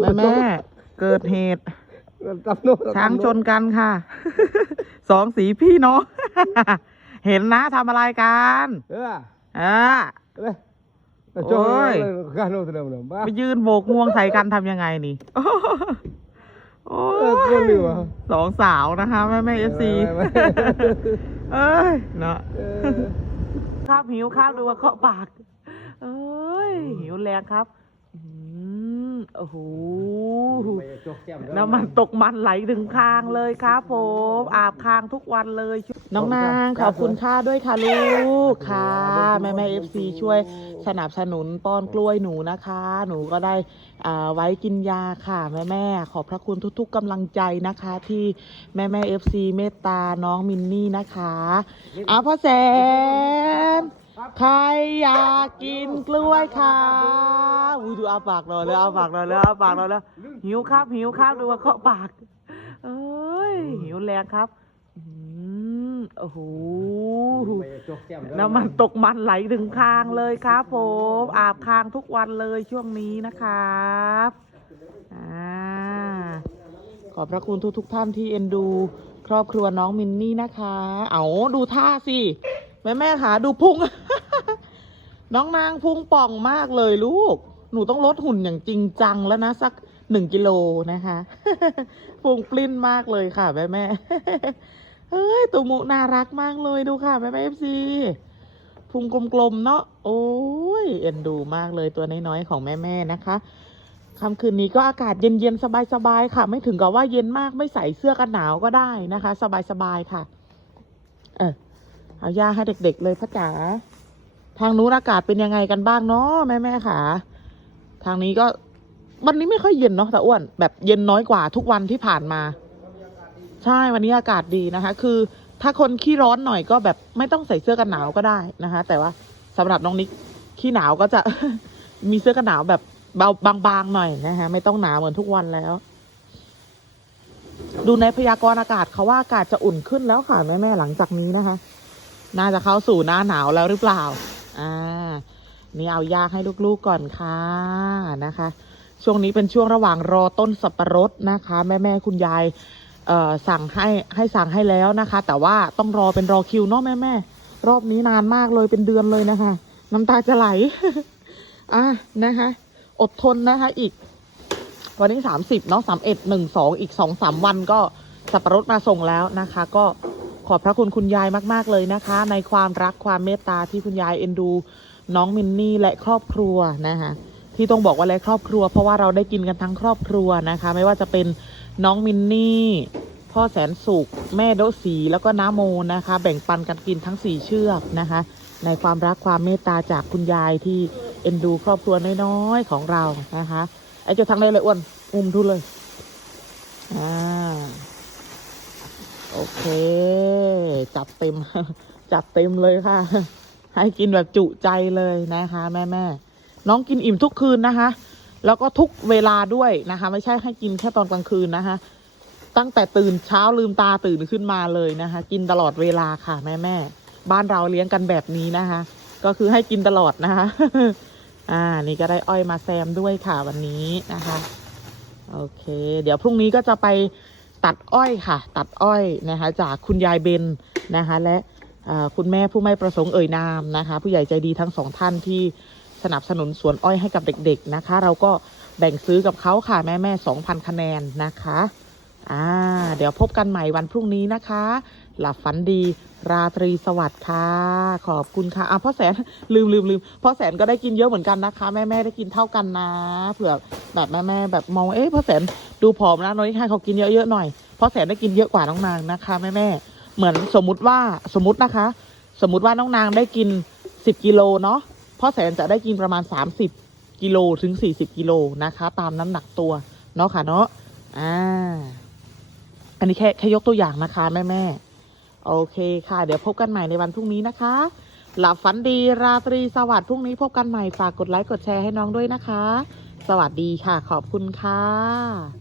แม่แม่เกิดเหตุช้างชนกันค่ะ สองสีพี่น้องเห็นนะทำอะไรกันเอออ่าเลยโอ้ยการโน้ตเดิมเดิมบ้าไปยืนโบกงวงใส่กันทำยังไงนี่โอ้เออก็เหลือสองสาวนะคะแม่แม่เอฟซีไม่ไม่ไม่เอ้ยเนาะเออข้าวหิวข้าวดูว่าเคาะปาก เอ้ยหิวแรงครับอืม โอ้โห น้ำมันตกมันไหลถึงคางเลยครับผม อาบคางทุกวันเลย น้องนางขอบคุณค่าด้วยค่ะลูกค่ะ แม่แม่เอฟซีช่วยสนับสนุนป้อนกล้วยหนูนะคะ หนูก็ได้อ่าไว้กินยาค่ะแม่แม่ขอบพระคุณทุก ๆกำลังใจนะคะ ที่แม่แม่เอฟซีเมตตาน้องมินนี่นะคะอ้าวพ่อแสน ใครอยากกินกล้วยค่ะอุ้ยดูอาปากเลยเลยอาปากเลยเลยอาปากเลยแล้ว หิวครับ หิวครับดูว่าเคาะปาก เอ้ยหิวแรงครับอืมโอ้โห น้ำมันตกมันไหลถึงคางเลยครับผม อาบคางทุกวันเลยช่วงนี้นะครับอ่าขอบพระคุณทุกทุกท่านที่เอ็นดู ครอบครัวน้องมินนี่นะคะ เอาดูท่าสิ แม่แม่ขาดูพุง น้องนางพุงป่องมากเลยลูก หนูต้องลดหุ่นอย่างจริงจังแล้วนะสักหนึ่งกิโลนะคะพุงปลิ้นมากเลยค่ะแม่แม่เฮ้ยตูมุน่ารักมากเลยดูค่ะแม่แม่เอฟซีพุงกลมๆเนาะโอ้ยเอ็นดูมากเลยตัวน้อยๆของแม่ๆนะคะค่ำคืนนี้ก็อากาศเย็นๆสบายๆค่ะ ไม่ถึงกับว่าเย็นมากไม่ใส่เสื้อกันหนาวก็ได้นะคะ สบายๆค่ะ เออ เอายาให้เด็ก ๆ เลยพ่อจ๋าทางนู้นอากาศเป็นยังไงกันบ้างเนาะแม่ๆค่ะ ทางนี้ก็วันนี้ไม่ค่อยเย็นเนาะแต่อ้วน แบบเย็นน้อยกว่าทุกวันที่ผ่านมา ใช่วันนี้อากาศดีนะคะ คือถ้าคนขี้ร้อนหน่อยก็แบบไม่ต้องใส่เสื้อกันหนาวก็ได้นะคะ แต่ว่าสำหรับน้องนิกขี้หนาวก็จะมีเสื้อกันหนาวแบบเบาบางๆหน่อยนะคะไม่ต้องหนาวเหมือนทุกวันแล้ว ดูในพยากรณ์อากาศเขาว่าอากาศจะอุ่นขึ้นแล้วค่ะแม่ๆหลังจากนี้นะคะ น่าจะเข้าสู่หน้าหนาวแล้วหรือเปล่า อ่า นี่เอายาให้ลูกๆก่อนค่ะนะคะ ช่วงนี้เป็นช่วงระหว่างรอต้นสับปะรดนะคะ แม่ๆคุณยายเอ่อสั่งให้ให้สั่งให้แล้วนะคะ แต่ว่าต้องรอเป็นรอคิวเนาะแม่แม่ๆรอบนี้นานมากเลยเป็นเดือนเลยนะคะ น้ำตาจะไหลอะนะคะ อดทนนะคะ อีก วันนี้สามสิบเนาะสามเอ็ดหนึ่งสองอีกสองสามวันก็สับปะรดมาส่งแล้วนะคะ ก็ ขอบพระคุณคุณยายมาก ๆ เลยนะคะ ในความรักความเมตตาที่คุณยายเอ็นดู น้องมินนี่และครอบครัวนะคะที่ต้องบอกว่าและครอบครัว เพราะว่าเราได้กินกันทั้งครอบครัวนะคะ ไม่ว่าจะเป็นน้องมินนี่พ่อแสนสุข แม่โดสีแล้วก็น้าโมนะคะ แบ่งปันกันกินทั้งสี่เชือกนะคะ ในความรักความเมตตาจากคุณยายที่เอ็นดูครอบครัวน้อยๆของเรานะคะไอ้เจ้าทางเลยเลยอ้วนอุ้มทุเลยอ่าโอเค จับเต็ม จับเต็มเลยค่ะ ให้กินแบบจุใจเลยนะคะ แม่แม่น้องกินอิ่มทุกคืนนะคะ แล้วก็ทุกเวลาด้วยนะคะ ไม่ใช่ให้กินแค่ตอนกลางคืนนะคะ ตั้งแต่ตื่นเช้าลืมตาตื่นขึ้นมาเลยนะคะ กินตลอดเวลาค่ะ แม่แม่บ้านเราเลี้ยงกันแบบนี้นะคะ ก็คือให้กินตลอดนะคะอ่า นี่ก็ได้อ้อยมาแซมด้วยค่ะวันนี้นะคะ โอเค เดี๋ยวพรุ่งนี้ก็จะไป ตัดอ้อยค่ะ ตัดอ้อยนะคะ จากคุณยายเบนนะคะ และคุณแม่ผู้ไม่ประสงค์เอ่ยนามนะคะ ผู้ใหญ่ใจดีทั้งสองท่านที่สนับสนุนสวนอ้อยให้กับเด็กๆนะคะ เราก็แบ่งซื้อกับเขาค่ะแม่แม่สองพันคะแนนนะคะ อ่า เดี๋ยวพบกันใหม่วันพรุ่งนี้นะคะ หลับฝันดี ราตรีสวัสดิ์ค่ะ ขอบคุณค่ะอะพ่อแสนลืมลืมลืมพ่อแสนก็ได้กินเยอะเหมือนกันนะคะ แม่แม่ได้กินเท่ากันนะเผื่อแบบแม่แม่แบบมองเอ๊ะพ่อแสนดูผอมนะน้อยให้เขากินเยอะๆหน่อยพ่อแสนได้กินเยอะกว่าน้องนางนะคะแม่แม่เหมือนสมมุติว่าสมมตินะคะ สมมุติว่าน้องนางได้กินสิบกิโลเนาะพ่อแสนจะได้กินประมาณสามสิบกิโลถึงสี่สิบกิโลนะคะ ตามน้ำหนักตัวเนาะค่ะเนาะอ่า อันนี้แค่แค่ยกตัวอย่างนะคะแม่แม่โอเคค่ะ เดี๋ยวพบกันใหม่ในวันพรุ่งนี้นะคะ หลับฝันดีราตรีสวัสดิ์พรุ่งนี้พบกันใหม่ฝากกดไลค์กดแชร์ให้น้องด้วยนะคะ สวัสดีค่ะ ขอบคุณค่ะ